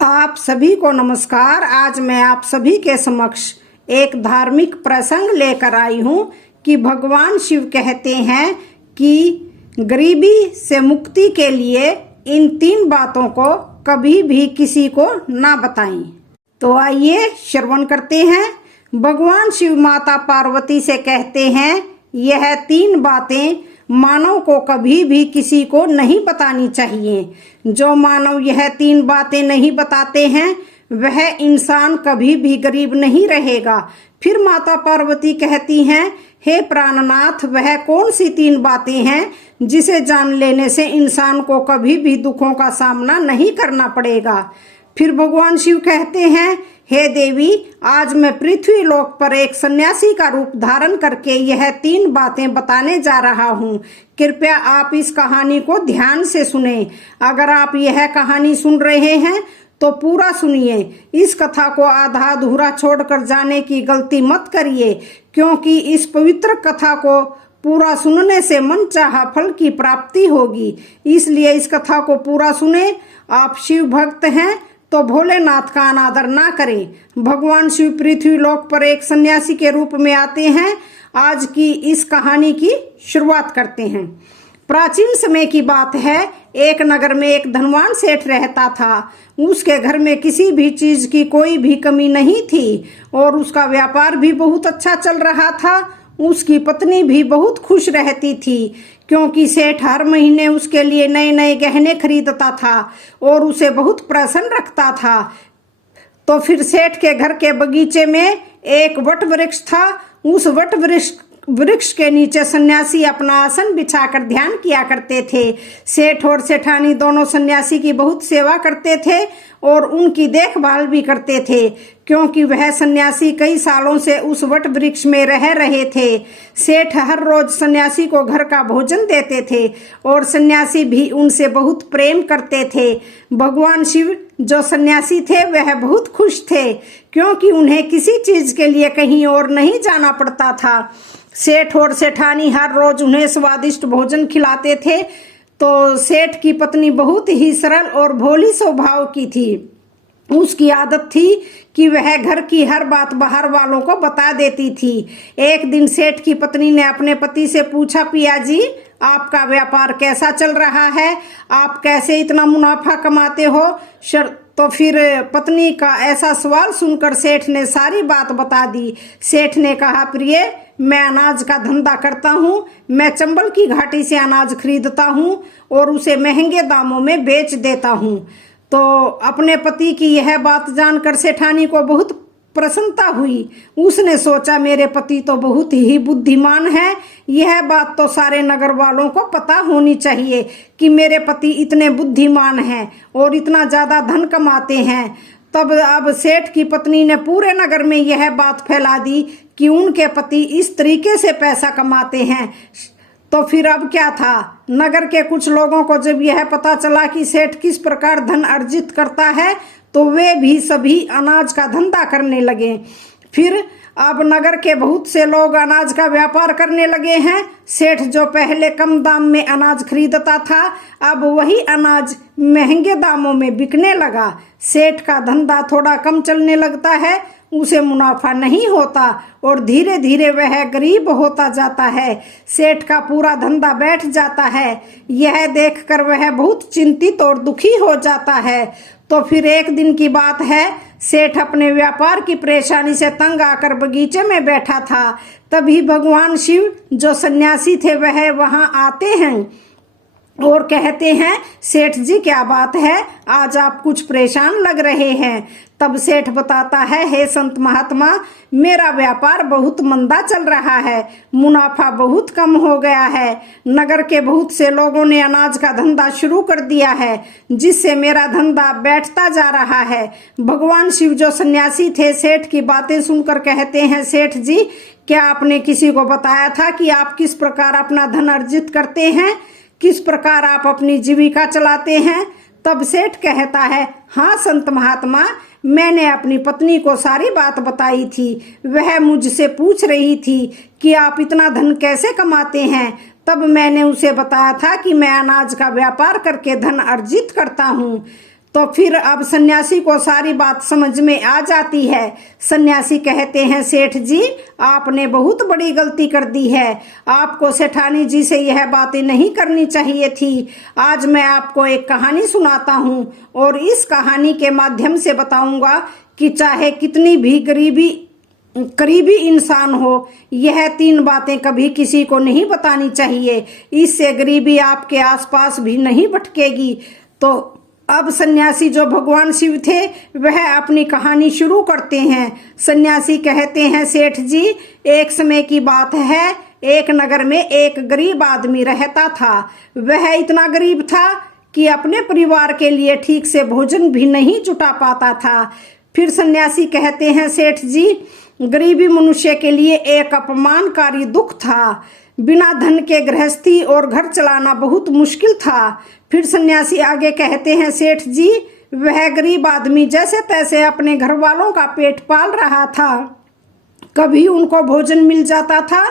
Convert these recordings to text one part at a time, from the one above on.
आप सभी को नमस्कार। आज मैं आप सभी के समक्ष एक धार्मिक प्रसंग लेकर आई हूँ कि भगवान शिव कहते हैं कि गरीबी से मुक्ति के लिए इन 3 बातों को कभी भी किसी को ना बताएं। तो आइए श्रवण करते हैं। भगवान शिव माता पार्वती से कहते हैं यह 3 बातें मानव को कभी भी किसी को नहीं बतानी चाहिए। जो मानव यह 3 बातें नहीं बताते हैं वह इंसान कभी भी गरीब नहीं रहेगा। फिर माता पार्वती कहती हैं, हे प्राणनाथ, वह कौन सी 3 बातें हैं जिसे जान लेने से इंसान को कभी भी दुखों का सामना नहीं करना पड़ेगा। फिर भगवान शिव कहते हैं, हे देवी, आज मैं पृथ्वी लोक पर एक सन्यासी का रूप धारण करके यह 3 बातें बताने जा रहा हूँ। कृपया आप इस कहानी को ध्यान से सुने। अगर आप यह कहानी सुन रहे हैं तो पूरा सुनिए। इस कथा को आधा अधूरा छोड़कर जाने की गलती मत करिए, क्योंकि इस पवित्र कथा को पूरा सुनने से मनचाहा फल की प्राप्ति होगी। इसलिए इस कथा को पूरा सुने। आप शिव भक्त हैं तो भोलेनाथ का अनादर ना करें। भगवान शिव पृथ्वी लोक पर एक सन्यासी के रूप में आते हैं। आज की इस कहानी की शुरुआत करते हैं। प्राचीन समय की बात है। एक नगर में एक धनवान सेठ रहता था। उसके घर में किसी भी चीज की कोई भी कमी नहीं थी और उसका व्यापार भी बहुत अच्छा चल रहा था। उसकी पत्नी भी बहुत खुश रहती थी, क्योंकि सेठ हर महीने उसके लिए नए नए गहने खरीदता था और उसे बहुत प्रसन्न रखता था। तो फिर सेठ के घर के बगीचे में एक वट वृक्ष था। उस वट वृक्ष के नीचे सन्यासी अपना आसन बिछाकर ध्यान किया करते थे। सेठ और सेठानी दोनों सन्यासी की बहुत सेवा करते थे और उनकी देखभाल भी करते थे, क्योंकि वह सन्यासी कई सालों से उस वट वृक्ष में रह रहे थे। सेठ हर रोज सन्यासी को घर का भोजन देते थे और सन्यासी भी उनसे बहुत प्रेम करते थे। भगवान शिव जो सन्यासी थे वह बहुत खुश थे, क्योंकि उन्हें किसी चीज के लिए कहीं और नहीं जाना पड़ता था। सेठ और सेठानी हर रोज उन्हें स्वादिष्ट भोजन खिलाते थे। तो सेठ की पत्नी बहुत ही सरल और भोली स्वभाव की थी। उसकी आदत थी कि वह घर की हर बात बाहर वालों को बता देती थी। एक दिन सेठ की पत्नी ने अपने पति से पूछा, पिया जी, आपका व्यापार कैसा चल रहा है? आप कैसे इतना मुनाफा कमाते हो? तो फिर पत्नी का ऐसा सवाल सुनकर सेठ ने सारी बात बता दी। सेठ ने कहा, प्रिय, मैं अनाज का धंधा करता हूँ। मैं चंबल की घाटी से अनाज खरीदता हूँ और उसे महंगे दामों में बेच देता हूँ। तो अपने पति की यह बात जानकर सेठानी को बहुत प्रसन्नता हुई। उसने सोचा, मेरे पति तो बहुत ही बुद्धिमान है। यह बात तो सारे नगर वालों को पता होनी चाहिए कि मेरे पति इतने बुद्धिमान हैं और इतना ज्यादा धन कमाते हैं। तब अब सेठ की पत्नी ने पूरे नगर में यह बात फैला दी कि उनके पति इस तरीके से पैसा कमाते हैं। तो फिर अब क्या था, नगर के कुछ लोगों को जब यह पता चला कि सेठ किस प्रकार धन अर्जित करता है, तो वे भी सभी अनाज का धंधा करने लगे। फिर अब नगर के बहुत से लोग अनाज का व्यापार करने लगे हैं। सेठ जो पहले कम दाम में अनाज खरीदता था, अब वही अनाज महंगे दामों में बिकने लगा। सेठ का धंधा थोड़ा कम चलने लगता है, उसे मुनाफा नहीं होता और धीरे धीरे वह गरीब होता जाता है। सेठ का पूरा धंधा बैठ जाता है। यह देखकर वह बहुत चिंतित और दुखी हो जाता है। तो फिर एक दिन की बात है, सेठ अपने व्यापार की परेशानी से तंग आकर बगीचे में बैठा था। तभी भगवान शिव जो सन्यासी थे वह वहां आते हैं और कहते हैं, सेठ जी, क्या बात है, आज आप कुछ परेशान लग रहे हैं। तब सेठ बताता है, हे संत महात्मा, मेरा व्यापार बहुत मंदा चल रहा है। मुनाफा बहुत कम हो गया है। नगर के बहुत से लोगों ने अनाज का धंधा शुरू कर दिया है, जिससे मेरा धंधा बैठता जा रहा है। भगवान शिव जो सन्यासी थे सेठ की बातें सुनकर कहते हैं, सेठ जी, क्या आपने किसी को बताया था कि आप किस प्रकार अपना धन अर्जित करते हैं? किस प्रकार आप अपनी जीविका चलाते हैं? तब सेठ कहता है, हाँ संत महात्मा, मैंने अपनी पत्नी को सारी बात बताई थी। वह मुझसे पूछ रही थी कि आप इतना धन कैसे कमाते हैं। तब मैंने उसे बताया था कि मैं अनाज का व्यापार करके धन अर्जित करता हूँ। तो फिर अब सन्यासी को सारी बात समझ में आ जाती है। सन्यासी कहते हैं, सेठ जी आपने बहुत बड़ी गलती कर दी है, आपको सेठानी जी से यह बातें नहीं करनी चाहिए थी। आज मैं आपको एक कहानी सुनाता हूँ और इस कहानी के माध्यम से बताऊंगा कि चाहे कितनी भी करीबी इंसान हो, यह 3 बातें कभी किसी को नहीं बतानी चाहिए। इससे गरीबी आपके आसपास भी नहीं भटकेगी। तो अब सन्यासी जो भगवान शिव थे वह अपनी कहानी शुरू करते हैं। सन्यासी कहते हैं, सेठ जी एक समय की बात है, एक नगर में एक गरीब आदमी रहता था। वह इतना गरीब था कि अपने परिवार के लिए ठीक से भोजन भी नहीं जुटा पाता था। फिर सन्यासी कहते हैं, सेठ जी गरीबी मनुष्य के लिए एक अपमानकारी दुख था। बिना धन के गृहस्थी और घर चलाना बहुत मुश्किल था। फिर सन्यासी आगे कहते हैं, सेठ जी वह गरीब आदमी जैसे तैसे अपने घर वालों का पेट पाल रहा था। कभी उनको भोजन मिल जाता था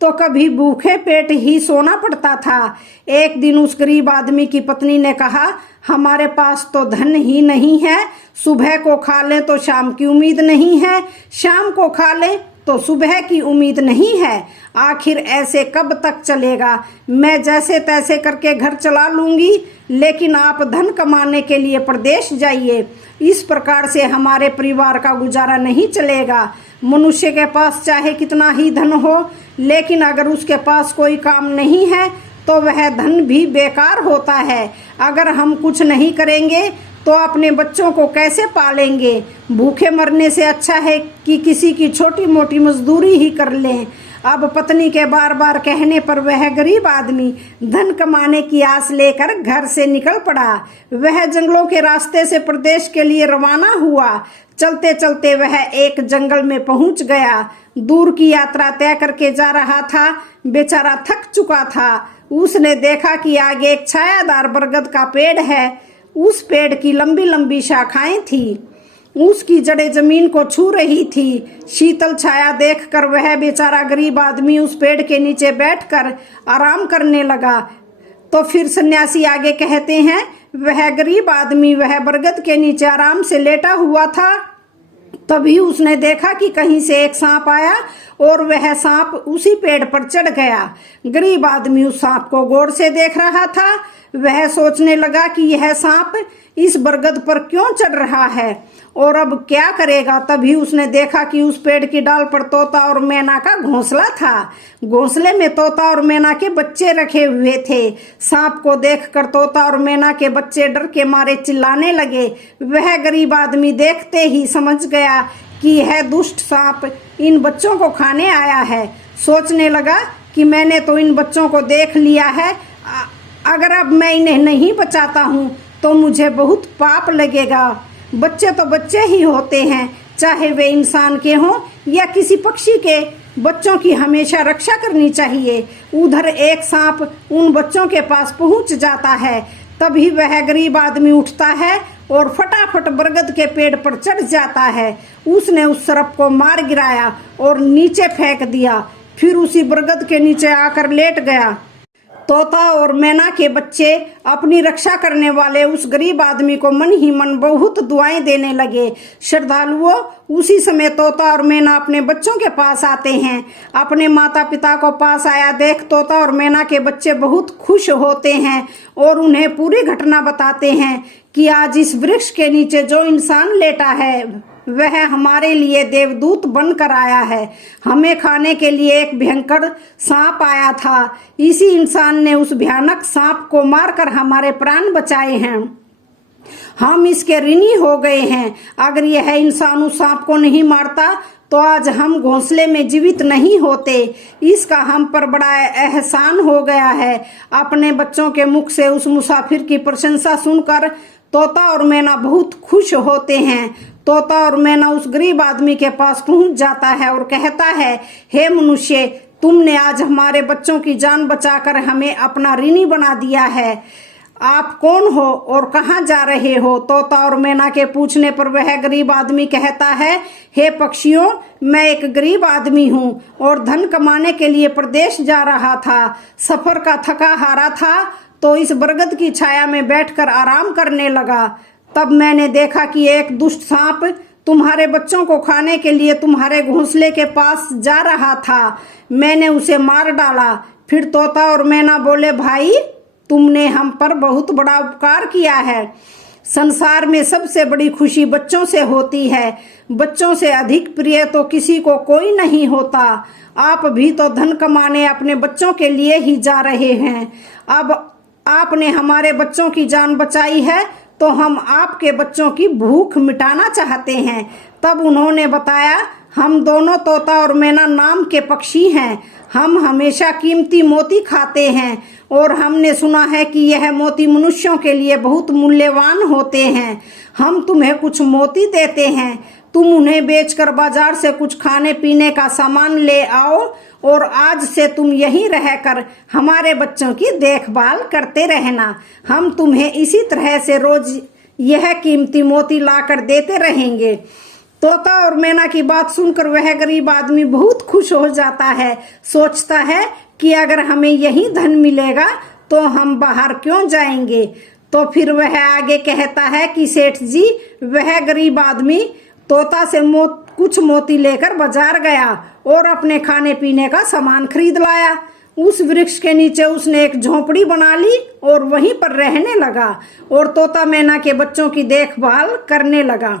तो कभी भूखे पेट ही सोना पड़ता था। एक दिन उस गरीब आदमी की पत्नी ने कहा, हमारे पास तो धन ही नहीं है, सुबह को खा लें तो शाम की उम्मीद नहीं है, शाम को खा लें तो सुबह की उम्मीद नहीं है। आखिर ऐसे कब तक चलेगा? मैं जैसे तैसे करके घर चला लूंगी, लेकिन आप धन कमाने के लिए प्रदेश जाइए। इस प्रकार से हमारे परिवार का गुजारा नहीं चलेगा। मनुष्य के पास चाहे कितना ही धन हो, लेकिन अगर उसके पास कोई काम नहीं है तो वह धन भी बेकार होता है। अगर हम कुछ नहीं करेंगे तो अपने बच्चों को कैसे पालेंगे? भूखे मरने से अच्छा है कि किसी की छोटी मोटी मजदूरी ही कर लें। अब पत्नी के बार बार कहने पर वह गरीब आदमी धन कमाने की आस लेकर घर से निकल पड़ा। वह जंगलों के रास्ते से प्रदेश के लिए रवाना हुआ। चलते चलते वह एक जंगल में पहुंच गया। दूर की यात्रा तय करके जा रहा था। बेचारा थक चुका था। उसने देखा कि आगे एक छायादार बरगद का पेड़ है। उस पेड़ की लंबी लंबी शाखाएं थी, उसकी जड़ें जमीन को छू रही थी। शीतल छाया देखकर वह बेचारा गरीब आदमी उस पेड़ के नीचे बैठकर आराम करने लगा। तो फिर सन्यासी आगे कहते हैं, वह गरीब आदमी वह बरगद के नीचे आराम से लेटा हुआ था। तभी उसने देखा कि कहीं से एक सांप आया और वह सांप उसी पेड़ पर चढ़ गया। गरीब आदमी उस सांप को गौर से देख रहा था। वह सोचने लगा कि यह सांप इस बरगद पर क्यों चढ़ रहा है और अब क्या करेगा। तभी उसने देखा कि उस पेड़ की डाल पर तोता और मैना का घोंसला था। घोंसले में तोता और मैना के बच्चे रखे हुए थे। सांप को देखकर तोता और मैना के बच्चे डर के मारे चिल्लाने लगे। वह गरीब आदमी देखते ही समझ गया कि यह दुष्ट सांप इन बच्चों को खाने आया है। सोचने लगा कि मैंने तो इन बच्चों को देख लिया है, अगर अब मैं इन्हें नहीं बचाता हूँ तो मुझे बहुत पाप लगेगा। बच्चे तो बच्चे ही होते हैं, चाहे वे इंसान के हों या किसी पक्षी के। बच्चों की हमेशा रक्षा करनी चाहिए। उधर एक सांप उन बच्चों के पास पहुंच जाता है। तभी वह गरीब आदमी उठता है और फटाफट बरगद के पेड़ पर चढ़ जाता है। उसने उस सर्प को मार गिराया और नीचे फेंक दिया। फिर उसी बरगद के नीचे आकर लेट गया। तोता और मैना के बच्चे अपनी रक्षा करने वाले उस गरीब आदमी को मन ही मन बहुत दुआएं देने लगे। श्रद्धालुओं, उसी समय तोता और मैना अपने बच्चों के पास आते हैं। अपने माता पिता को पास आया देख तोता और मैना के बच्चे बहुत खुश होते हैं और उन्हें पूरी घटना बताते हैं कि आज इस वृक्ष के नीचे जो इंसान लेटा है वह हमारे लिए देवदूत बनकर आया है। हमें खाने के लिए एक भयंकर सांप आया था। इसी इंसान ने उस भयानक सांप को मारकर हमारे प्राण बचाए हैं। हम इसके ऋणी हो गए हैं। अगर यह इंसान उस सांप को नहीं मारता तो आज हम घोंसले में जीवित नहीं होते। इसका हम पर बड़ा एहसान हो गया है। अपने बच्चों के मुख से उस मुसाफिर की प्रशंसा सुनकर तोता और मैना बहुत खुश होते हैं। तोता और मैना उस गरीब आदमी के पास पहुंच जाता है और कहता है, हे मनुष्य, तुमने आज हमारे बच्चों की जान बचाकर हमें अपना ऋणी बना दिया है। आप कौन हो और कहाँ जा रहे हो? तोता और मैना के पूछने पर वह गरीब आदमी कहता है, हे पक्षियों, मैं एक गरीब आदमी हूँ और धन कमाने के लिए प्रदेश जा रहा था। सफर का थका हारा था तो इस बरगद की छाया में बैठकर आराम करने लगा। तब मैंने देखा कि एक दुष्ट सांप तुम्हारे बच्चों को खाने के लिए तुम्हारे घोंसले के पास जा रहा था। मैंने उसे मार डाला। फिर तोता और मैना बोले, भाई तुमने हम पर बहुत बड़ा उपकार किया है। संसार में सबसे बड़ी खुशी बच्चों से होती है। बच्चों से अधिक प्रिय तो किसी को कोई नहीं होता। आप भी तो धन कमाने अपने बच्चों के लिए ही जा रहे हैं। अब आपने हमारे बच्चों की जान बचाई है तो हम आपके बच्चों की भूख मिटाना चाहते हैं। तब उन्होंने बताया, हम दोनों तोता और मैना नाम के पक्षी हैं। हम हमेशा कीमती मोती खाते हैं और हमने सुना है कि यह मोती मनुष्यों के लिए बहुत मूल्यवान होते हैं। हम तुम्हें कुछ मोती देते हैं, तुम उन्हें बेचकर बाजार से कुछ खाने पीने का सामान ले आओ और आज से तुम यहीं रहकर हमारे बच्चों की देखभाल करते रहना। हम तुम्हें इसी तरह से रोज यह कीमती मोती लाकर देते रहेंगे। तोता और मैना की बात सुनकर वह गरीब आदमी बहुत खुश हो जाता है। सोचता है कि अगर हमें यही धन मिलेगा तो हम बाहर क्यों जाएंगे। तो फिर वह आगे कहता है कि सेठ जी, वह गरीब आदमी तोता से कुछ मोती लेकर बाजार गया और अपने खाने पीने का सामान खरीद लाया। उस वृक्ष के नीचे उसने एक झोपड़ी बना ली और वहीं पर रहने लगा और तोता मैना के बच्चों की देखभाल करने लगा।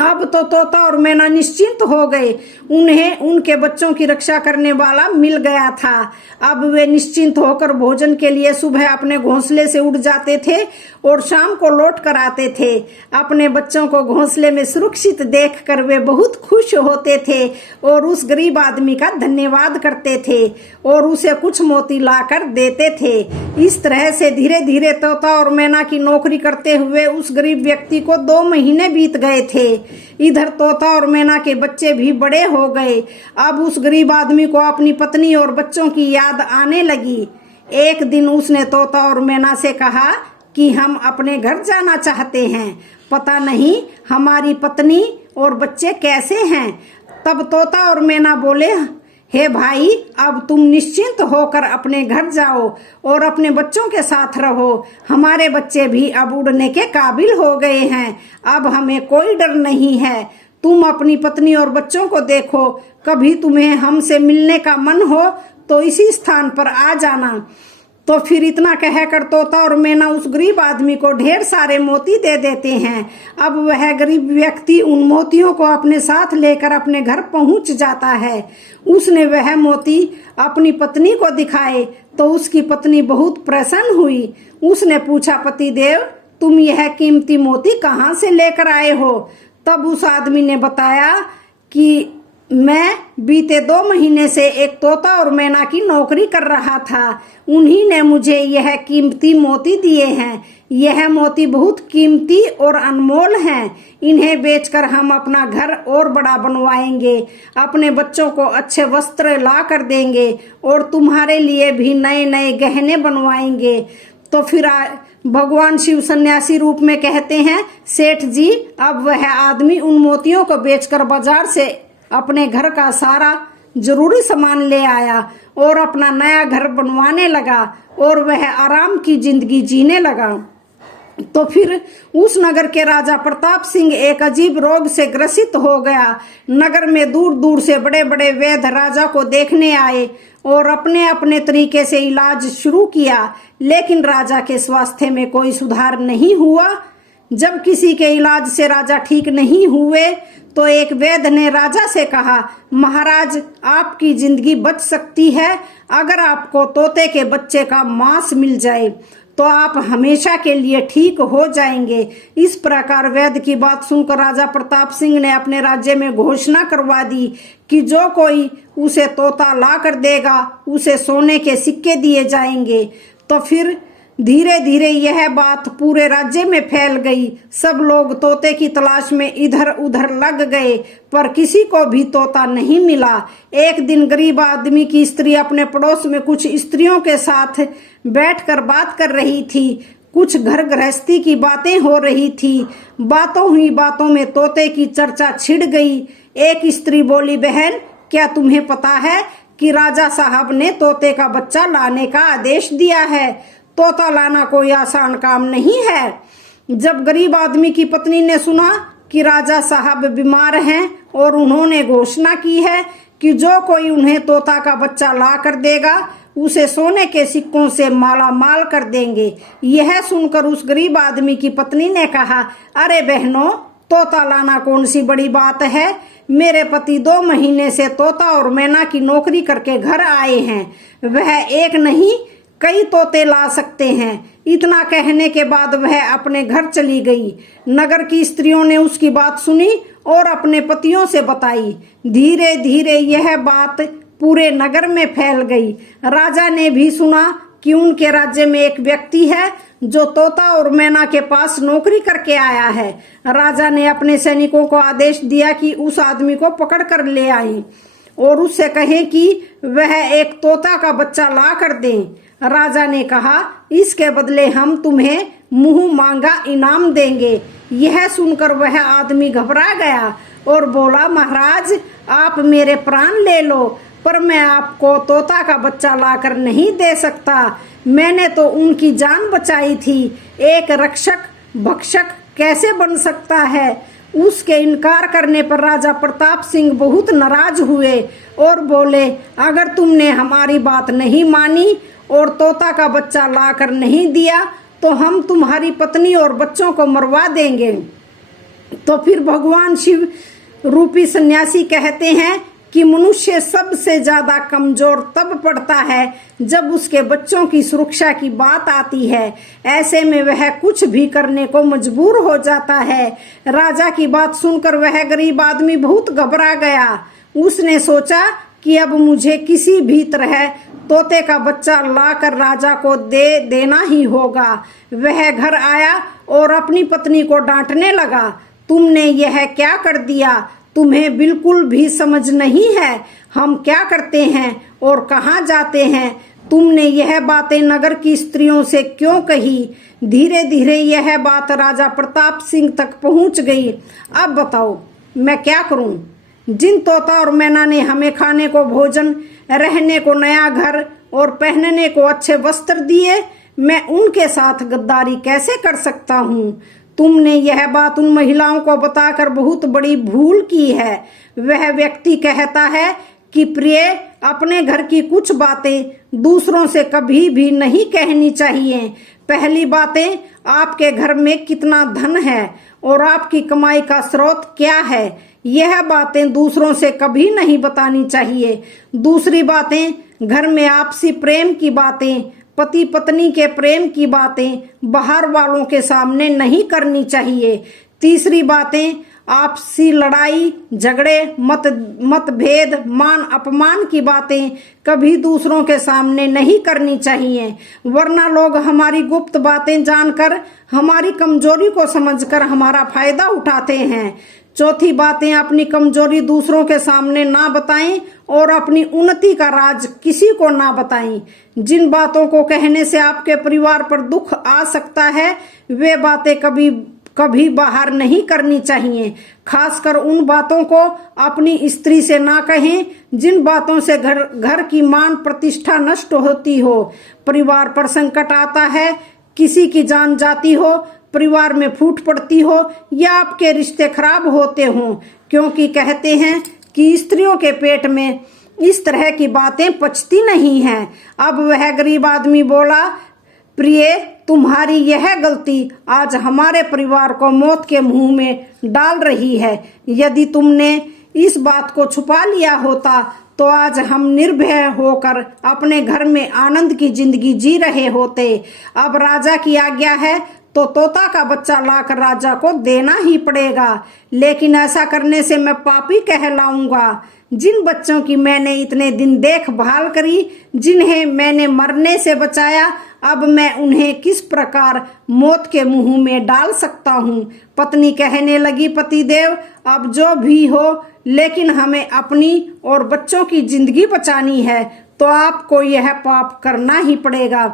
अब तो तोता और मैना निश्चिंत हो गए। उन्हें उनके बच्चों की रक्षा करने वाला मिल गया था। अब वे निश्चिंत होकर भोजन के लिए सुबह अपने घोंसले से उड़ जाते थे और शाम को लौट कर आते थे। अपने बच्चों को घोंसले में सुरक्षित देखकर वे बहुत खुश होते थे और उस गरीब आदमी का धन्यवाद करते थे और उसे कुछ मोती लाकर देते थे। इस तरह से धीरे धीरे तोता और मैना की नौकरी करते हुए उस गरीब व्यक्ति को 2 महीने बीत गए थे। इधर तोता और मैना के बच्चे भी बड़े हो गए। अब उस गरीब आदमी को अपनी पत्नी और बच्चों की याद आने लगी। एक दिन उसने तोता और मैना से कहा कि हम अपने घर जाना चाहते हैं, पता नहीं हमारी पत्नी और बच्चे कैसे हैं। तब तोता और मैना बोले, हे भाई, अब तुम निश्चिंत होकर अपने घर जाओ और अपने बच्चों के साथ रहो। हमारे बच्चे भी अब उड़ने के काबिल हो गए हैं। अब हमें कोई डर नहीं है। तुम अपनी पत्नी और बच्चों को देखो। कभी तुम्हें हमसे मिलने का मन हो तो इसी स्थान पर आ जाना। तो फिर इतना कहकर तोता और मैना उस गरीब आदमी को ढेर सारे मोती दे देते हैं। अब वह गरीब व्यक्ति उन मोतियों को अपने साथ लेकर अपने घर पहुंच जाता है। उसने वह मोती अपनी पत्नी को दिखाए तो उसकी पत्नी बहुत प्रसन्न हुई। उसने पूछा, पतिदेव, तुम यह कीमती मोती कहाँ से लेकर आए हो? तब उस आदमी ने बताया कि मैं बीते 2 महीने से एक तोता और मैना की नौकरी कर रहा था। उन्हीं ने मुझे यह कीमती मोती दिए हैं। यह मोती बहुत कीमती और अनमोल हैं। इन्हें बेचकर हम अपना घर और बड़ा बनवाएंगे, अपने बच्चों को अच्छे वस्त्र ला कर देंगे और तुम्हारे लिए भी नए नए गहने बनवाएंगे। तो फिर भगवान शिव सन्यासी रूप में कहते हैं, सेठ जी, अब वह आदमी उन मोतियों को बेचकर बाजार से अपने घर का सारा जरूरी सामान ले आया और अपना नया घर बनवाने लगा और वह आराम की जिंदगी जीने लगा। तो फिर उस नगर के राजा प्रताप सिंह एक अजीब रोग से ग्रसित हो गया। नगर में दूर दूर से बड़े बड़े वैद्य राजा को देखने आए और अपने अपने तरीके से इलाज शुरू किया, लेकिन राजा के स्वास्थ्य में कोई सुधार नहीं हुआ। जब किसी के इलाज से राजा ठीक नहीं हुए तो एक वैद्य ने राजा से कहा, महाराज, आपकी जिंदगी बच सकती है अगर आपको तोते के बच्चे का मांस मिल जाए तो आप हमेशा के लिए ठीक हो जाएंगे। इस प्रकार वैद्य की बात सुनकर राजा प्रताप सिंह ने अपने राज्य में घोषणा करवा दी कि जो कोई उसे तोता ला कर देगा उसे सोने के सिक्के दिए जाएंगे। तो फिर धीरे धीरे यह बात पूरे राज्य में फैल गई। सब लोग तोते की तलाश में इधर उधर लग गए पर किसी को भी तोता नहीं मिला। एक दिन गरीब आदमी की स्त्री अपने पड़ोस में कुछ स्त्रियों के साथ बैठकर बात कर रही थी। कुछ घर गृहस्थी की बातें हो रही थी। बातों ही बातों में तोते की चर्चा छिड़ गई। एक स्त्री बोली, बहन, क्या तुम्हें पता है कि राजा साहब ने तोते का बच्चा लाने का आदेश दिया है? तोता लाना कोई आसान काम नहीं है। जब गरीब आदमी की पत्नी ने सुना कि राजा साहब बीमार हैं और उन्होंने घोषणा की है कि जो कोई उन्हें तोता का बच्चा ला कर देगा उसे सोने के सिक्कों से माला माल कर देंगे, यह सुनकर उस गरीब आदमी की पत्नी ने कहा, अरे बहनों, तोता लाना कौन सी बड़ी बात है। मेरे पति 2 महीने से तोता और मैना की नौकरी करके घर आए हैं, वह एक नहीं कई तोते ला सकते हैं। इतना कहने के बाद वह अपने घर चली गई। नगर की स्त्रियों ने उसकी बात सुनी और अपने पतियों से बताई। धीरे धीरे यह बात पूरे नगर में फैल गई। राजा ने भी सुना कि उनके राज्य में एक व्यक्ति है जो तोता और मैना के पास नौकरी करके आया है। राजा ने अपने सैनिकों को आदेश दिया कि उस आदमी को पकड़ कर ले आए और उससे कहें कि वह एक तोता का बच्चा ला कर दें। राजा ने कहा, इसके बदले हम तुम्हें मुंह मांगा इनाम देंगे। यह सुनकर वह आदमी घबरा गया और बोला, महाराज, आप मेरे प्राण ले लो, पर मैं आपको तोता का बच्चा लाकर नहीं दे सकता। मैंने तो उनकी जान बचाई थी। एक रक्षक भक्षक कैसे बन सकता है। उसके इनकार करने पर राजा प्रताप सिंह बहुत नाराज हुए और बोले, अगर तुमने हमारी बात नहीं मानी और तोता का बच्चा लाकर नहीं दिया तो हम तुम्हारी पत्नी और बच्चों को मरवा देंगे। तो फिर भगवान शिव रूपी सन्यासी कहते हैं कि मनुष्य सबसे ज्यादा कमजोर तब पड़ता है जब उसके बच्चों की सुरक्षा की बात आती है। ऐसे में वह कुछ भी करने को मजबूर हो जाता है। राजा की बात सुनकर वह गरीब आदमी बहुत घबरा गया। उसने सोचा कि अब मुझे किसी भी तरह तोते का बच्चा लाकर राजा को दे देना ही होगा। वह घर आया और अपनी पत्नी को डांटने लगा, तुमने यह क्या कर दिया। तुम्हें बिल्कुल भी समझ नहीं है हम क्या करते हैं और कहाँ जाते हैं। तुमने यह बातें नगर की स्त्रियों से क्यों कही। धीरे धीरे यह बात राजा प्रताप सिंह तक पहुंच गई। अब बताओ मैं क्या करूं। जिन तोता और मैना ने हमें खाने को भोजन, रहने को नया घर और पहनने को अच्छे वस्त्र दिए, मैं उनके साथ गद्दारी कैसे कर सकता हूँ। तुमने यह बात उन महिलाओं को बताकर बहुत बड़ी भूल की है। वह व्यक्ति कहता है कि प्रिय, अपने घर की कुछ बातें दूसरों से कभी भी नहीं कहनी चाहिए। पहली बातें, आपके घर में कितना धन है और आपकी कमाई का स्रोत क्या है, यह बातें दूसरों से कभी नहीं बतानी चाहिए। दूसरी बातें, घर में आपसी प्रेम की बातें, पति पत्नी के प्रेम की बातें बाहर वालों के सामने नहीं करनी चाहिए। तीसरी बातें, आपसी लड़ाई झगड़े मतभेद मान अपमान की बातें कभी दूसरों के सामने नहीं करनी चाहिए, वरना लोग हमारी गुप्त बातें जानकर हमारी कमजोरी को समझकर हमारा फायदा उठाते हैं। चौथी बातें, अपनी कमजोरी दूसरों के सामने ना बताएं और अपनी उन्नति का राज किसी को ना बताएं। जिन बातों को कहने से आपके परिवार पर दुख आ सकता है, वे बातें कभी बाहर नहीं करनी चाहिए। खासकर उन बातों को अपनी स्त्री से ना कहें जिन बातों से घर की मान प्रतिष्ठा नष्ट होती हो, परिवार पर संकट आता है, किसी की जान जाती हो, परिवार में फूट पड़ती हो या आपके रिश्ते खराब होते हों, क्योंकि कहते हैं कि स्त्रियों के पेट में इस तरह की बातें पचती नहीं हैं। अब वह गरीब आदमी बोला, प्रिय, तुम्हारी यह गलती आज हमारे परिवार को मौत के मुंह में डाल रही है। यदि तुमने इस बात को छुपा लिया होता तो आज हम निर्भय होकर अपने घर में आनंद की जिंदगी जी रहे होते। अब राजा की आज्ञा है तो तोता का बच्चा लाकर राजा को देना ही पड़ेगा, लेकिन ऐसा करने से मैं पापी कहलाऊंगा। जिन बच्चों की मैंने इतने दिन देखभाल करी, जिन्हें मैंने मरने से बचाया, अब मैं उन्हें किस प्रकार मौत के मुंह में डाल सकता हूँ। पत्नी कहने लगी, पतिदेव, अब जो भी हो, लेकिन हमें अपनी और बच्चों की जिंदगी बचानी है, तो आपको यह पाप करना ही पड़ेगा।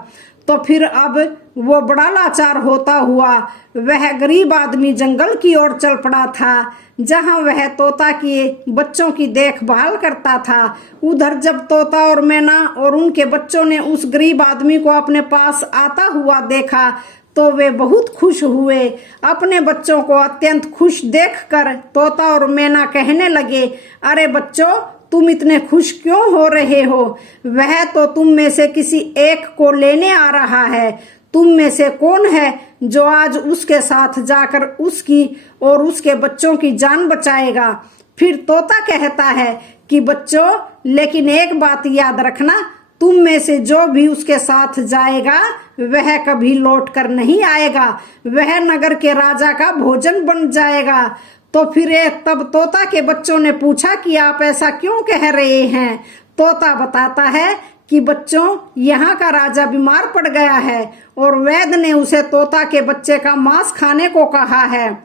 तो फिर अब वो बड़ा लाचार होता हुआ वह गरीब आदमी जंगल की ओर चल पड़ा था, जहां वह तोता के बच्चों की देखभाल करता था। उधर जब तोता और मैना और उनके बच्चों ने उस गरीब आदमी को अपने पास आता हुआ देखा तो वे बहुत खुश हुए। अपने बच्चों को अत्यंत खुश देखकर तोता और मैना कहने लगे, अरे बच्चों, तुम इतने खुश क्यों हो रहे हो? वह तो तुम में से किसी एक को लेने आ रहा है। तुम में से कौन है जो आज उसके साथ जाकर उसकी और उसके बच्चों की जान बचाएगा? फिर तोता कहता है कि बच्चों, लेकिन एक बात याद रखना, तुम में से जो भी उसके साथ जाएगा वह कभी लौट कर नहीं आएगा। वह नगर के राजा का भोजन बन जाएगा। तो फिर तब तोता के बच्चों ने पूछा कि आप ऐसा क्यों कह रहे हैं? तोता बताता है कि बच्चों, यहाँ का राजा बीमार पड़ गया है और वैद्य ने उसे तोता के बच्चे का मांस खाने को कहा है,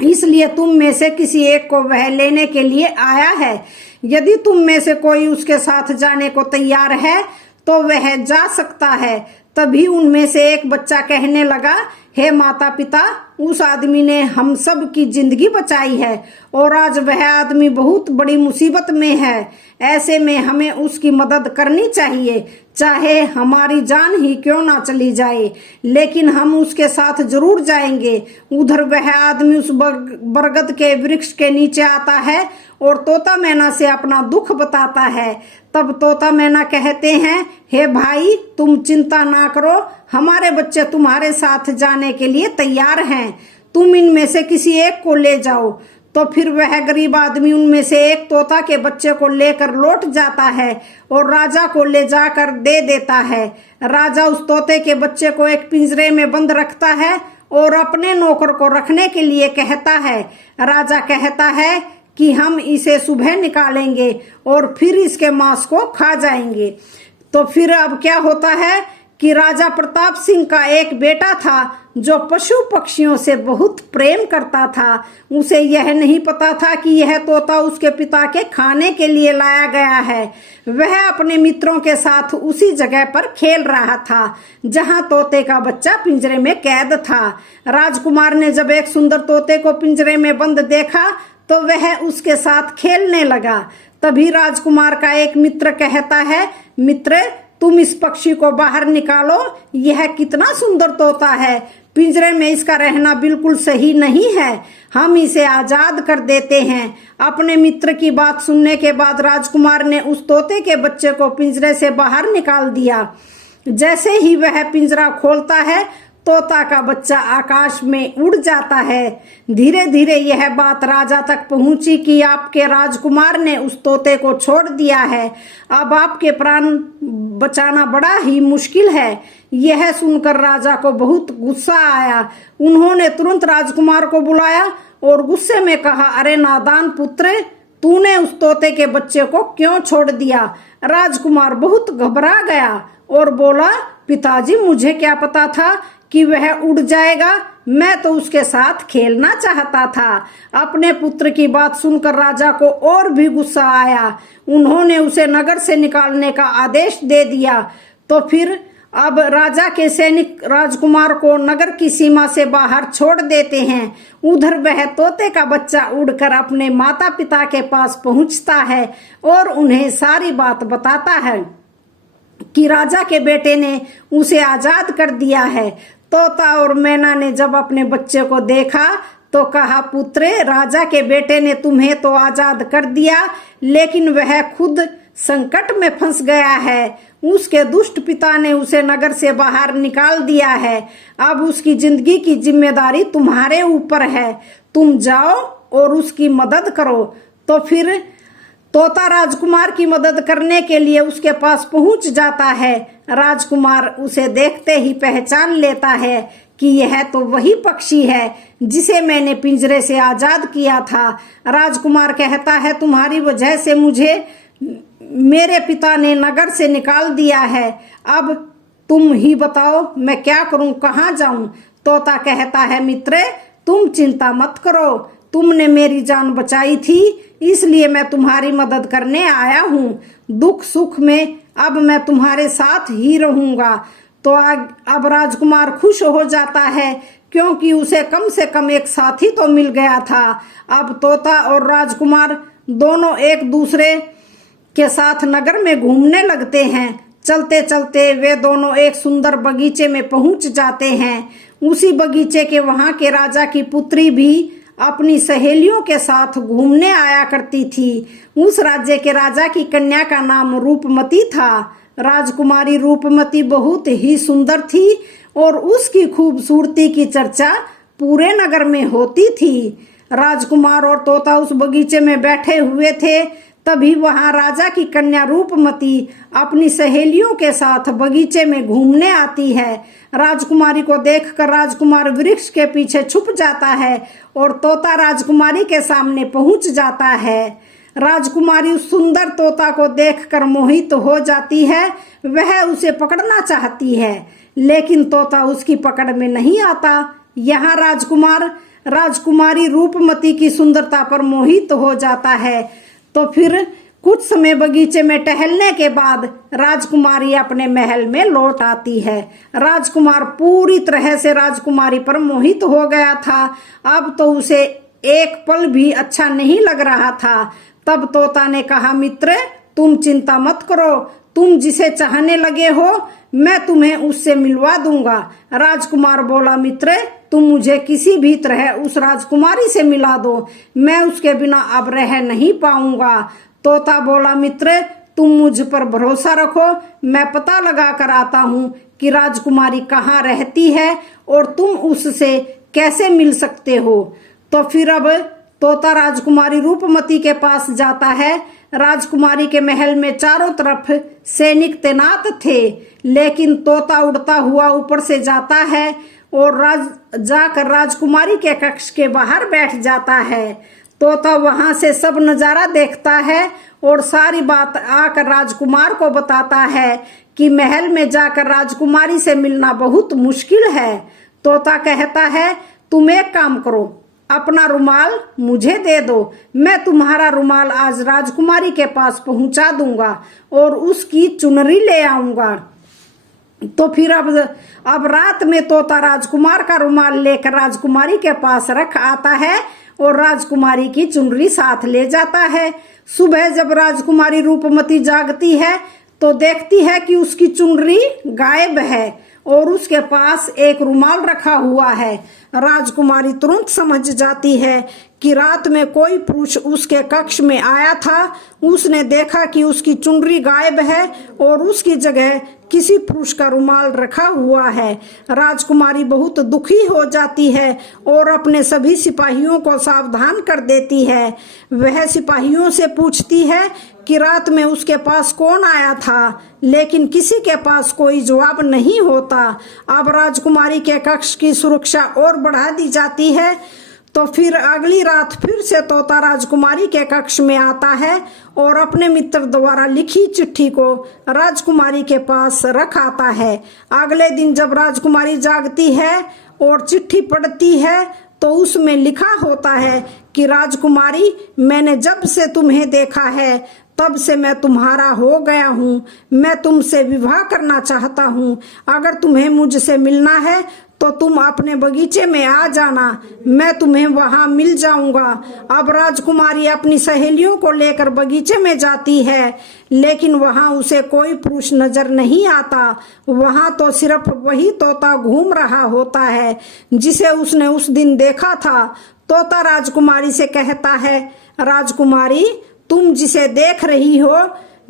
इसलिए तुम में से किसी एक को वह लेने के लिए आया है। यदि तुम में से कोई उसके साथ जाने को तैयार है तो वह जा सकता है। तभी उनमें से एक बच्चा कहने लगा, हे माता पिता, उस आदमी ने हम सब की जिंदगी बचाई है और आज वह आदमी बहुत बड़ी मुसीबत में है। ऐसे में हमें उसकी मदद करनी चाहिए, चाहे हमारी जान ही क्यों ना चली जाए, लेकिन हम उसके साथ जरूर जाएंगे। उधर वह आदमी उस बरगद के वृक्ष के नीचे आता है और तोता मैना से अपना दुख बताता है। तब तोता मैना कहते हैं, हे भाई, तुम चिंता ना करो, हमारे बच्चे तुम्हारे साथ जाने के लिए तैयार हैं। तुम इनमें से किसी एक को ले जाओ। तो फिर वह गरीब आदमी उनमें से एक तोता के बच्चे को लेकर लौट जाता है और राजा को ले जाकर दे देता है। राजा उस तोते के बच्चे को एक पिंजरे में बंद रखता है और अपने नौकर को रखने के लिए कहता है। राजा कहता है कि हम इसे सुबह निकालेंगे और फिर इसके मांस को खा जाएंगे। तो फिर अब क्या होता है कि राजा प्रताप सिंह का एक बेटा था जो पशु पक्षियों से बहुत प्रेम करता था। उसे यह नहीं पता था कि यह तोता उसके पिता के खाने के लिए लाया गया है। वह अपने मित्रों के साथ उसी जगह पर खेल रहा था जहां तोते का बच्चा पिंजरे में कैद था। राजकुमार ने जब एक सुंदर तोते को पिंजरे में बंद देखा तो वह उसके साथ खेलने लगा। तभी राजकुमार का एक मित्र कहता है, मित्र, तुम इस पक्षी को बाहर निकालो, यह कितना सुंदर तोता है, पिंजरे में इसका रहना बिल्कुल सही नहीं है, हम इसे आजाद कर देते हैं। अपने मित्र की बात सुनने के बाद राजकुमार ने उस तोते के बच्चे को पिंजरे से बाहर निकाल दिया। जैसे ही वह पिंजरा खोलता है, तोता का बच्चा आकाश में उड़ जाता है। धीरे धीरे यह बात राजा तक पहुंची कि आपके राजकुमार ने उस तोते को छोड़ दिया है। अब आपके प्राण बचाना बड़ा ही मुश्किल है। यह सुनकर राजा को बहुत गुस्सा आया। उन्होंने तुरंत राजकुमार को बुलाया और गुस्से में कहा, अरे नादान पुत्र, तूने उस तोते के बच्चे को क्यों छोड़ दिया? राजकुमार बहुत घबरा गया और बोला, पिताजी, मुझे क्या पता था कि वह उड़ जाएगा, मैं तो उसके साथ खेलना चाहता था। अपने पुत्र की बात सुनकर राजा को और भी गुस्सा आया। उन्होंने उसे नगर से निकालने का आदेश दे दिया। तो फिर अब राजा के सैनिक राजकुमार को नगर की सीमा से बाहर छोड़ देते हैं। उधर वह तोते का बच्चा उड़कर अपने माता पिता के पास पहुंचता है और उन्हें सारी बात बताता है कि राजा के बेटे ने उसे आजाद कर दिया है। तोता और मैना ने जब अपने बच्चे को देखा तो कहा, पुत्र, राजा के बेटे ने तुम्हें तो आजाद कर दिया, लेकिन वह खुद संकट में फंस गया है। उसके दुष्ट पिता ने उसे नगर से बाहर निकाल दिया है। अब उसकी जिंदगी की जिम्मेदारी तुम्हारे ऊपर है। तुम जाओ और उसकी मदद करो। तो फिर तोता राजकुमार की मदद करने के लिए उसके पास पहुंच जाता है। राजकुमार उसे देखते ही पहचान लेता है कि यह तो वही पक्षी है जिसे मैंने पिंजरे से आजाद किया था। राजकुमार कहता है, तुम्हारी वजह से मुझे मेरे पिता ने नगर से निकाल दिया है। अब तुम ही बताओ, मैं क्या करूं, कहाँ जाऊं? तोता कहता है, मित्र, तुम चिंता मत करो, तुमने मेरी जान बचाई थी, इसलिए मैं तुम्हारी मदद करने आया हूँ। दुख सुख में अब मैं तुम्हारे साथ ही रहूंगा। तो अब राजकुमार खुश हो जाता है क्योंकि उसे कम से कम एक साथी तो मिल गया था। अब तोता और राजकुमार दोनों एक दूसरे के साथ नगर में घूमने लगते हैं। चलते चलते वे दोनों एक सुंदर बगीचे में पहुंच जाते हैं। उसी बगीचे के वहां के राजा की पुत्री भी अपनी सहेलियों के साथ घूमने आया करती थी। उस राज्य के राजा की कन्या का नाम रूपमती था। राजकुमारी रूपमती बहुत ही सुंदर थी और उसकी खूबसूरती की चर्चा पूरे नगर में होती थी। राजकुमार और तोता उस बगीचे में बैठे हुए थे। तभी वहां राजा की कन्या रूपमती अपनी सहेलियों के साथ बगीचे में घूमने आती है। राजकुमारी को देखकर राजकुमार वृक्ष के पीछे छुप जाता है और तोता राजकुमारी के सामने पहुंच जाता है। राजकुमारी उस सुंदर तोता को देखकर मोहित हो जाती है। वह उसे पकड़ना चाहती है, लेकिन तोता उसकी पकड़ में नहीं आता। यहाँ राजकुमार राजकुमारी रूपमती की सुंदरता पर मोहित हो जाता है। तो फिर कुछ समय बगीचे में टहलने के बाद राजकुमारी अपने महल में लौट आती है। राजकुमार पूरी तरह से राजकुमारी पर मोहित हो गया था। अब तो उसे एक पल भी अच्छा नहीं लग रहा था। तब तोता ने कहा, मित्र, तुम चिंता मत करो, तुम जिसे चाहने लगे हो मैं तुम्हें उससे मिलवा दूंगा। राजकुमार बोला, मित्र, तुम मुझे किसी भी तरह उस राजकुमारी से मिला दो, मैं उसके बिना अब रह नहीं पाऊंगा। तोता बोला, मित्र, तुम मुझ पर भरोसा रखो, मैं पता लगा कर आता हूँ कि राजकुमारी कहाँ रहती है और तुम उससे कैसे मिल सकते हो। तो फिर अब तोता राजकुमारी रूपमती के पास जाता है। राजकुमारी के महल में चारों तरफ सैनिक तैनात थे, लेकिन तोता उड़ता हुआ ऊपर से जाता है और जाकर राजकुमारी के कक्ष के बाहर बैठ जाता है। तोता वहां से सब नजारा देखता है और सारी बात आकर राजकुमार को बताता है कि महल में जाकर राजकुमारी से मिलना बहुत मुश्किल है। तोता कहता है, तुम एक काम करो, अपना रुमाल मुझे दे दो, मैं तुम्हारा रुमाल आज राजकुमारी के पास पहुंचा दूंगा और उसकी चुनरी ले आऊंगा। तो फिर अब रात में तोता राजकुमार का रुमाल लेकर राजकुमारी के पास रख आता है और राजकुमारी की चुनरी साथ ले जाता है। सुबह जब राजकुमारी रूपमती जागती है तो देखती है कि उसकी चुनरी गायब है और उसके पास एक रुमाल रखा हुआ है। राजकुमारी तुरंत समझ जाती है कि रात में कोई पुरुष उसके कक्ष में आया था। उसने देखा कि उसकी चुनरी गायब है और उसकी जगह किसी पुरुष का रुमाल रखा हुआ है। राजकुमारी बहुत दुखी हो जाती है और अपने सभी सिपाहियों को सावधान कर देती है। वह सिपाहियों से पूछती है कि रात में उसके पास कौन आया था, लेकिन किसी के पास कोई जवाब नहीं होता। अब राजकुमारी के कक्ष की सुरक्षा और बढ़ा दी जाती है। तो फिर अगली रात फिर से तोता राजकुमारी के कक्ष में आता है और अपने मित्र द्वारा लिखी चिट्ठी को राजकुमारी के पास रख आता है। अगले दिन जब राजकुमारी जागती है और चिट्ठी पढ़ती है तो उसमें लिखा होता है कि राजकुमारी, मैंने जब से तुम्हें देखा है तब से मैं तुम्हारा हो गया हूँ। मैं तुमसे विवाह करना चाहता हूँ। अगर तुम्हें मुझसे मिलना है तो तुम अपने बगीचे में आ जाना, मैं तुम्हें वहां मिल जाऊंगा। अब राजकुमारी अपनी सहेलियों को लेकर बगीचे में जाती है, लेकिन वहां उसे कोई पुरुष नजर नहीं आता। वहां तो सिर्फ वही तोता घूम रहा होता है जिसे उसने उस दिन देखा था। तोता राजकुमारी से कहता है, राजकुमारी, तुम जिसे देख रही हो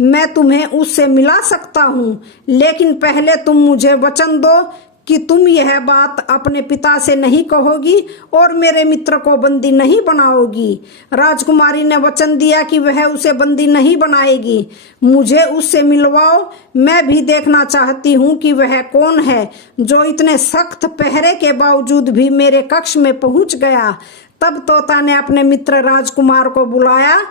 मैं तुम्हें उससे मिला सकता हूँ, लेकिन पहले तुम मुझे वचन दो कि तुम यह बात अपने पिता से नहीं कहोगी और मेरे मित्र को बंदी नहीं बनाओगी। राजकुमारी ने वचन दिया कि वह उसे बंदी नहीं बनाएगी। मुझे उससे मिलवाओ, मैं भी देखना चाहती हूँ कि वह कौन है जो इतने सख्त पहरे के बावजूद भी मेरे कक्ष में पहुंच गया। तब तोता ने अपने मित्र राजकुमार को बुलाया।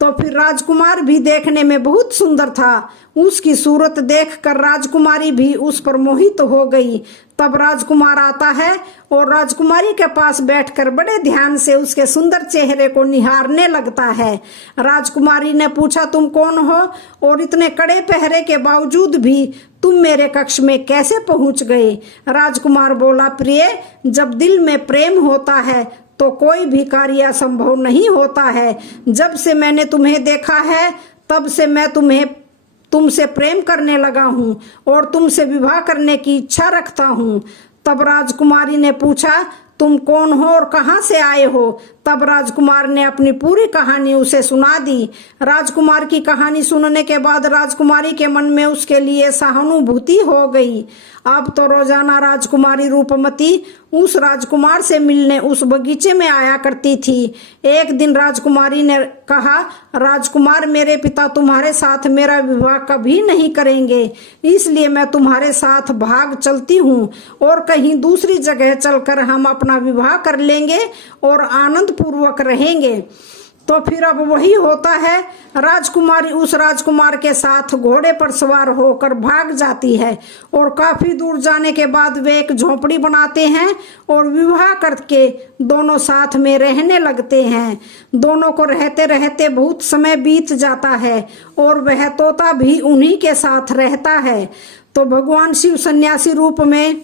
तो फिर राजकुमार भी देखने में बहुत सुंदर था। उसकी सूरत देखकर राजकुमारी भी उस पर मोहित हो गई। तब राजकुमार आता है और राजकुमारी के पास बैठकर बड़े ध्यान से उसके सुंदर चेहरे को निहारने लगता है। राजकुमारी ने पूछा, तुम कौन हो और इतने कड़े पहरे के बावजूद भी तुम मेरे कक्ष में कैसे पहुंच गए? राजकुमार बोला, प्रिय, जब दिल में प्रेम होता है तो कोई भी कार्य असंभव नहीं होता है। जब से मैंने तुम्हें देखा है तब से मैं तुम्हें तुमसे प्रेम करने लगा हूँ और तुमसे विवाह करने की इच्छा रखता हूँ। तब राजकुमारी ने पूछा, तुम कौन हो और कहाँ से आए हो? तब राजकुमार ने अपनी पूरी कहानी उसे सुना दी। राजकुमार की कहानी सुनने के बाद राजकुमारी के मन में उसके लिए सहानुभूति हो गई। अब तो रोजाना राजकुमारी रूपमती उस राजकुमार से मिलने उस बगीचे में आया करती थी। एक दिन राजकुमारी ने कहा, राजकुमार, मेरे पिता तुम्हारे साथ मेरा विवाह कभी नहीं करेंगे, इसलिए मैं तुम्हारे साथ भाग चलती हूँ और कहीं दूसरी जगह चलकर हम अपना विवाह कर लेंगे और आनंद पूर्वक रहेंगे। तो फिर अब वही होता है, राजकुमारी उस राजकुमार के साथ घोड़े पर सवार होकर भाग जाती है और काफी दूर जाने के बाद वे एक झोपड़ी बनाते हैं और विवाह करके दोनों साथ में रहने लगते हैं। दोनों को रहते रहते बहुत समय बीत जाता है और वह तोता भी उन्हीं के साथ रहता है। तो भगवान शिव सन्यासी रूप में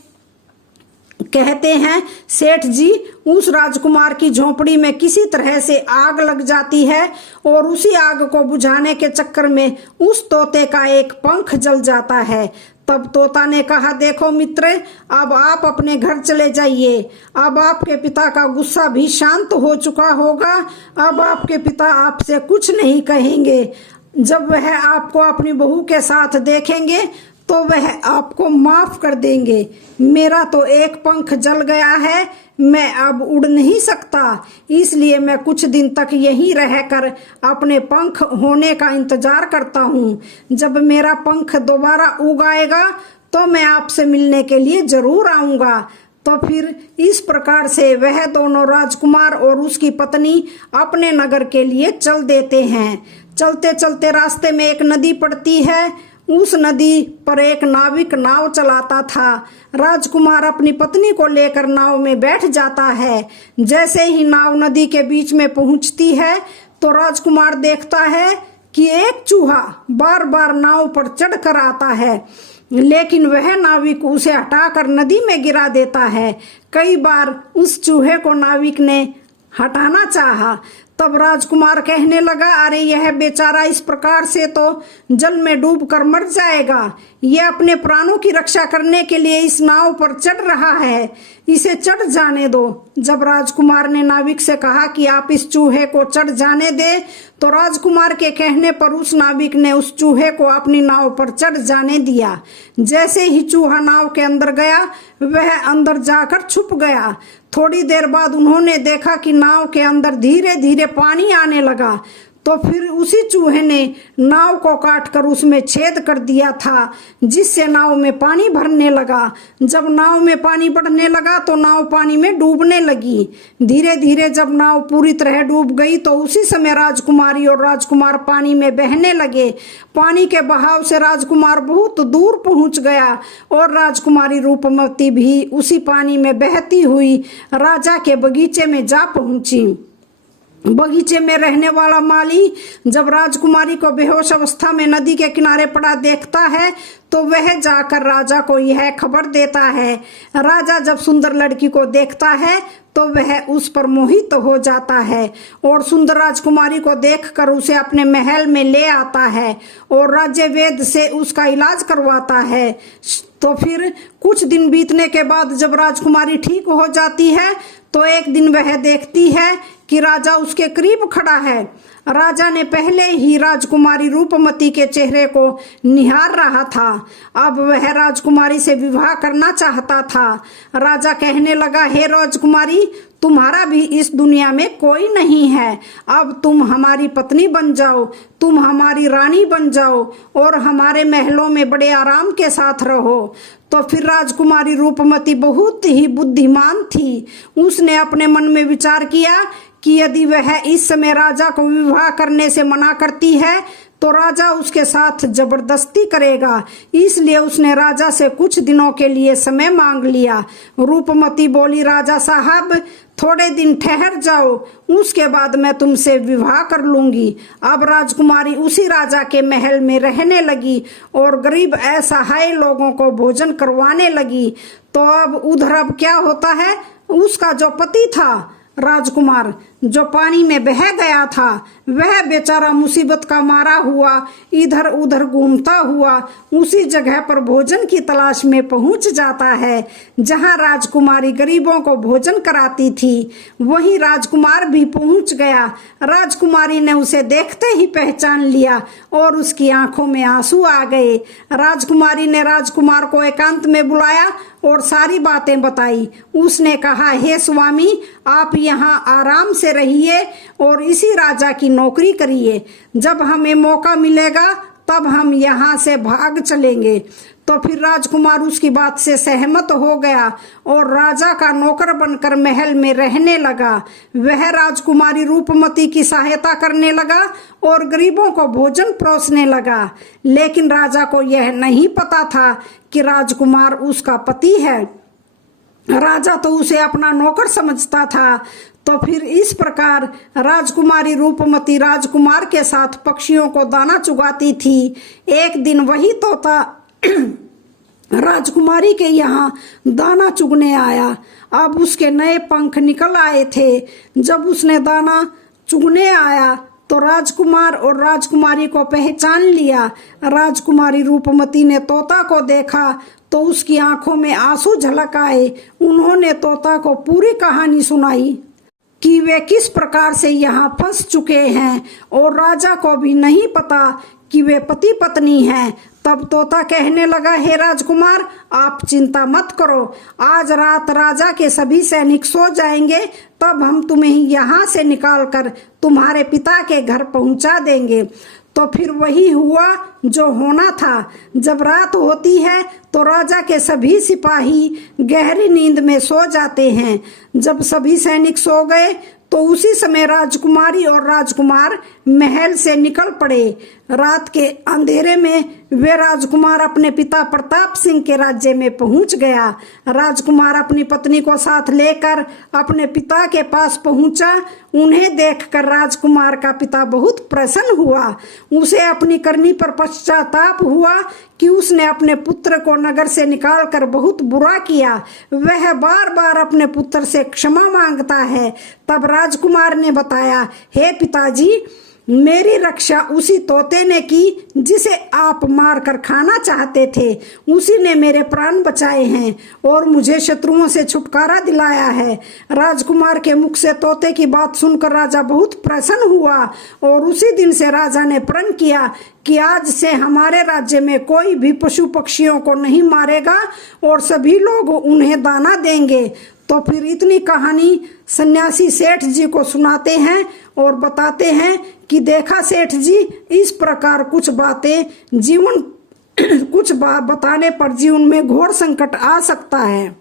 कहते हैं, सेठ जी, उस राजकुमार की झोपड़ी में किसी तरह से आग लग जाती है और उसी आग को बुझाने के चक्कर में उस तोते का एक पंख जल जाता है। तब तोता ने कहा, देखो मित्र, अब आप अपने घर चले जाइए। अब आपके पिता का गुस्सा भी शांत हो चुका होगा। अब आपके पिता आपसे कुछ नहीं कहेंगे। जब वह आपको अपनी बहू के साथ देखेंगे तो वह आपको माफ कर देंगे। मेरा तो एक पंख जल गया है, मैं अब उड़ नहीं सकता, इसलिए मैं कुछ दिन तक यहीं रहकर अपने पंख होने का इंतजार करता हूँ। जब मेरा पंख दोबारा उग आएगा तो मैं आपसे मिलने के लिए जरूर आऊँगा। तो फिर इस प्रकार से वह दोनों राजकुमार और उसकी पत्नी अपने नगर के लिए चल देते हैं। चलते चलते रास्ते में एक नदी पड़ती है। उस नदी पर एक नाविक नाव चलाता था। राजकुमार अपनी पत्नी को लेकर नाव में बैठ जाता है। जैसे ही नाव नदी के बीच में पहुंचती है तो राजकुमार देखता है कि एक चूहा बार बार नाव पर चढ़कर आता है, लेकिन वह नाविक उसे हटाकर नदी में गिरा देता है। कई बार उस चूहे को नाविक ने हटाना चाहा। तब राजकुमार कहने लगा, अरे यह बेचारा इस प्रकार से तो जल में डूबकर मर जाएगा। यह अपने प्राणों की रक्षा करने के लिए इस नाव पर चढ़ रहा है, इसे चढ़ जाने दो। जब राजकुमार ने नाविक से कहा कि आप इस चूहे को चढ़ जाने दे, तो राजकुमार के कहने पर उस नाविक ने उस चूहे को अपनी नाव पर चढ़ जाने दिया। जैसे ही चूहा नाव के अंदर गया, वह अंदर जाकर छुप गया। थोड़ी देर बाद उन्होंने देखा कि नाव के अंदर धीरे धीरे पानी आने लगा। तो फिर उसी चूहे ने नाव को काटकर उसमें छेद कर दिया था, जिससे नाव में पानी भरने लगा। जब नाव में पानी बढ़ने लगा तो नाव पानी में डूबने लगी। धीरे धीरे जब नाव पूरी तरह डूब गई तो उसी समय राजकुमारी और राजकुमार पानी में बहने लगे। पानी के बहाव से राजकुमार बहुत दूर पहुंच गया और राजकुमारी रूपमती भी उसी पानी में बहती हुई राजा के बगीचे में जा पहुंची। बगीचे में रहने वाला माली जब राजकुमारी को बेहोश अवस्था में नदी के किनारे पड़ा देखता है तो वह जाकर राजा को यह खबर देता है। राजा जब सुंदर लड़की को देखता है तो वह उस पर मोहित हो जाता है और सुंदर राजकुमारी को देखकर उसे अपने महल में ले आता है और राज्य वेद से उसका इलाज करवाता है। तो फिर कुछ दिन बीतने के बाद जब राजकुमारी ठीक हो जाती है तो एक दिन वह देखती है कि राजा उसके करीब खड़ा है। राजा ने पहले ही राजकुमारी रूपमती के चेहरे को निहार रहा था। अब वह राजकुमारी से विवाह करना चाहता था। राजा कहने लगा, हे राजकुमारी, तुम्हारा भी इस दुनिया में कोई नहीं है। अब तुम हमारी पत्नी बन जाओ, तुम हमारी रानी बन जाओ और हमारे महलों में बड़े आराम के साथ रहो। तो फिर राजकुमारी रूपमती बहुत ही बुद्धिमान थी। उसने अपने मन में विचार किया कि यदि वह इस समय राजा को विवाह करने से मना करती है तो राजा उसके साथ जबरदस्ती करेगा। इसलिए उसने राजा से कुछ दिनों के लिए समय मांग लिया। रूपमती बोली, राजा साहब, थोड़े दिन ठहर जाओ, उसके बाद मैं तुमसे विवाह कर लूंगी। अब राजकुमारी उसी राजा के महल में रहने लगी और गरीब असहाय लोगों को भोजन करवाने लगी। तो अब उधर अब क्या होता है, उसका जो पति था राजकुमार, जो पानी में बह गया था वह बेचारा मुसीबत का मारा हुआ इधर उधर घूमता हुआ उसी जगह पर भोजन की तलाश में पहुंच जाता है जहां राजकुमारी गरीबों को भोजन कराती थी। वहीं राजकुमार भी पहुंच गया। राजकुमारी ने उसे देखते ही पहचान लिया और उसकी आंखों में आंसू आ गए। राजकुमारी ने राजकुमार को एकांत में बुलाया और सारी बातें बताई। उसने कहा, हे स्वामी, आप यहाँ आराम से रहिए और इसी राजा की नौकरी करिए। जब हमें मौका मिलेगा तब हम यहाँ से भाग चलेंगे। तो फिर राजकुमार उसकी बात से सहमत हो गया और राजा का नौकर बनकर महल में रहने लगा। वह राजकुमारी रूपमती की सहायता करने लगा और गरीबों को भोजन परोसने लगा। लेकिन राजा को यह नहीं पता था कि राजकुमार उसका पति है। राजा तो उसे अपना नौकर समझता था। तो फिर इस प्रकार राजकुमारी रूपमती राजकुमार के साथ पक्षियों को दाना चुगाती थी। एक दिन वही तोता राजकुमारी के यहाँ दाना चुगने आया। अब उसके नए पंख निकल आए थे। जब उसने दाना चुगने आया तो राजकुमार और राजकुमारी को पहचान लिया। राजकुमारी रूपमती ने तोता को देखा तो उसकी आंखों में आंसू झलक आए। उन्होंने तोता को पूरी कहानी सुनाई कि वे किस प्रकार से यहाँ फंस चुके हैं और राजा को भी नहीं पता कि वे पति पत्नी हैं। तब तोता कहने लगा, हे राजकुमार, आप चिंता मत करो। आज रात राजा के सभी सैनिक सो जाएंगे, तब हम तुम्हें यहाँ से निकालकर तुम्हारे पिता के घर पहुँचा देंगे। तो फिर वही हुआ जो होना था। जब रात होती है तो राजा के सभी सिपाही गहरी नींद में सो जाते हैं। जब सभी सैनिक सो गए तो उसी समय राजकुमारी और राजकुमार महल से निकल पड़े। रात के अंधेरे में वे राजकुमार अपने पिता प्रताप सिंह के राज्य में पहुंच गया। राजकुमार अपनी पत्नी को साथ लेकर अपने पिता के पास पहुंचा। उन्हें देखकर राजकुमार का पिता बहुत प्रसन्न हुआ। उसे अपनी करनी पर पश्चाताप हुआ कि उसने अपने पुत्र को नगर से निकालकर बहुत बुरा किया। वह बार बार अपने पुत्र से क्षमा मांगता है। तब राजकुमार ने बताया, हे पिताजी, मेरी रक्षा उसी तोते ने की जिसे आप मारकर खाना चाहते थे। उसी ने मेरे प्राण बचाए हैं और मुझे शत्रुओं से छुटकारा दिलाया है। राजकुमार के मुख से तोते की बात सुनकर राजा बहुत प्रसन्न हुआ और उसी दिन से राजा ने प्रण किया कि आज से हमारे राज्य में कोई भी पशु पक्षियों को नहीं मारेगा और सभी लोग उन्हें दाना देंगे। तो फिर इतनी कहानी सन्यासी सेठ जी को सुनाते हैं और बताते हैं कि देखा सेठ जी, इस प्रकार कुछ बताने पर जीवन में घोर संकट आ सकता है।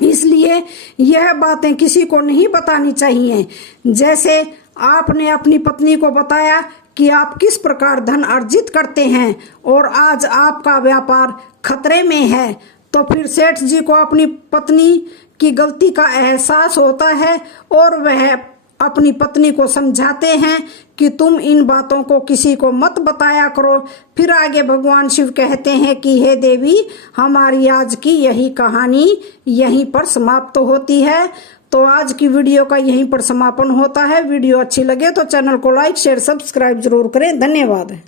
इसलिए यह बातें किसी को नहीं बतानी चाहिए। जैसे आपने अपनी पत्नी को बताया कि आप किस प्रकार धन अर्जित करते हैं और आज आपका व्यापार खतरे में है। तो फिर सेठ जी को अपनी पत्नी की गलती का एहसास होता है और वह अपनी पत्नी को समझाते हैं कि तुम इन बातों को किसी को मत बताया करो। फिर आगे भगवान शिव कहते हैं कि हे देवी, हमारी आज की यही कहानी यहीं पर समाप्त होती है। तो आज की वीडियो का यहीं पर समापन होता है। वीडियो अच्छी लगे तो चैनल को लाइक शेयर सब्सक्राइब जरूर करें। धन्यवाद।